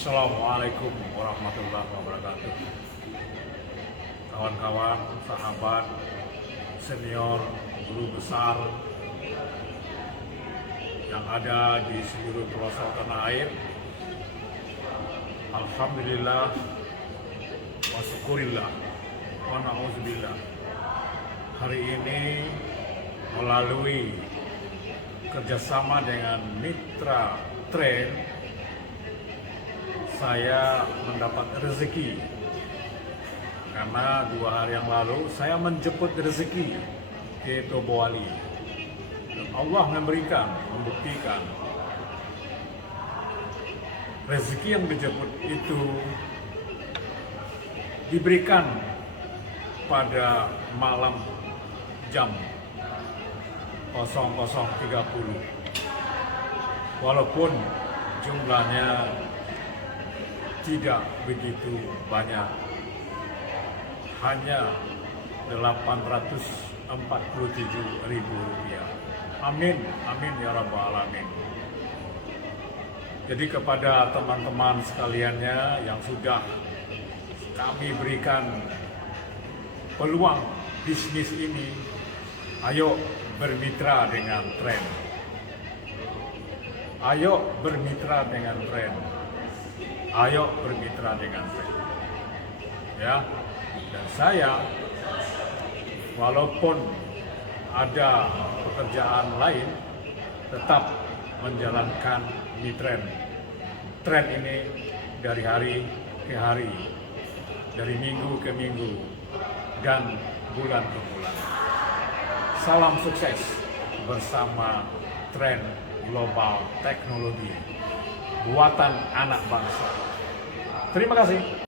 Assalamualaikum warahmatullahi wabarakatuh. Kawan-kawan, sahabat, senior, guru besar yang ada di seluruh pelosok tanah air. Alhamdulillah wa syukurillah wa na'udzubillah. Hari ini melalui kerjasama dengan mitra Tren, saya mendapat rezeki karena 2 hari yang lalu saya menjemput rezeki ke Tobuali. Dan Allah membuktikan rezeki yang dijemput itu diberikan pada malam jam 00.30. Walaupun jumlahnya tidak begitu banyak, hanya Rp847.000. Amin, amin ya rabbal alamin. Jadi kepada teman-teman sekaliannya yang sudah kami berikan peluang bisnis ini, ayo bermitra dengan Tren. Ayo bermitra dengan Tren. Ayo bermitra dengan Tren. Ya, dan saya walaupun ada pekerjaan lain tetap menjalankan di Tren. Tren ini dari hari ke hari, dari minggu ke minggu, dan bulan ke bulan. Salam sukses bersama Tren Global Teknologi, buatan anak bangsa. Terima kasih.